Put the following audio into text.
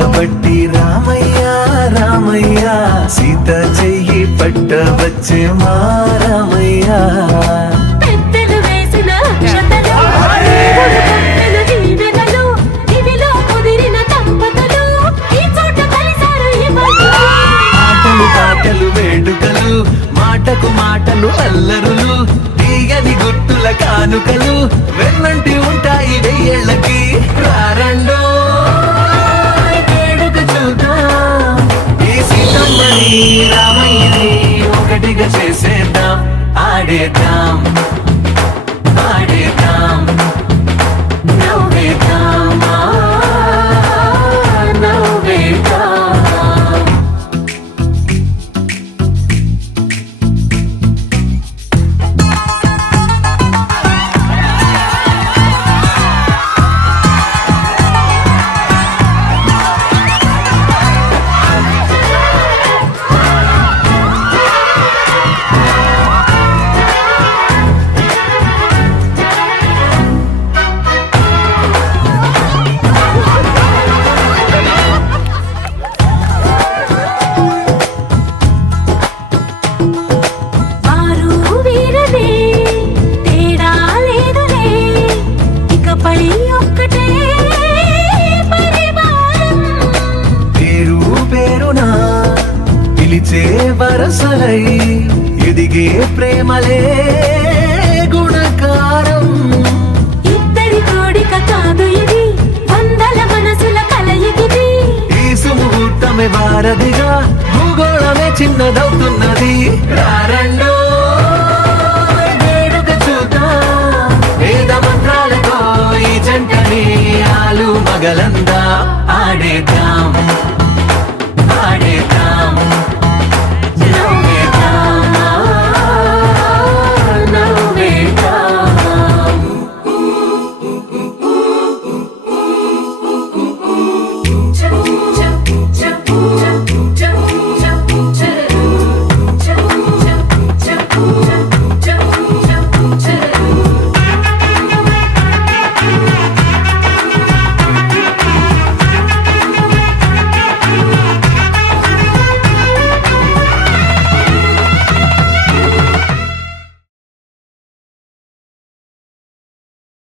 పట్టబట్టి రామయ్య రామయ్య సీత చెయ్యి పట్టవచ్చే మా రామయ్య పెద్దలు వేసిన అక్షతలు దేవుడు పంపిన దీవెనలు ఇవిలో కుదిరిన దంపతులు ఈ చోట కలిసారు ఈ మధ్య ఆటలు పాటలు వేడుకలు మాటకు మాటలు అల్లరులు తీయని గుర్తుల కానుకలు వెన్నంటి ఉంటాయి వెయ్యేళ్ళకి రారండో వేడుక చూద్దాం ఈ సీతమ్మని రామయ్యని ఒకటిగా చేసేద్దాం ఆడేద్దాం ఆడేద్దాం నవ్వేద్దాం నవ్వేద్దాం వారు వీరలే తేడా లేదులే ఇకపై ఒక్కటే పరివారం పేరు పేరునా పిలిచే వరసలై ఎదిగే ప్రేమలే గుణకారం ఇద్దరి కోడిక కాదు ఇది వందల మనసుల కలయికిది ఈ సుముహూర్తమే వారధిగా భూగోళమే చిన్నదవుతున్నది రారండో వేడుక చూద్దాం వేద మంత్రాలతో ఈ జంటని ఆలు మగలందా ఆడేద్దాం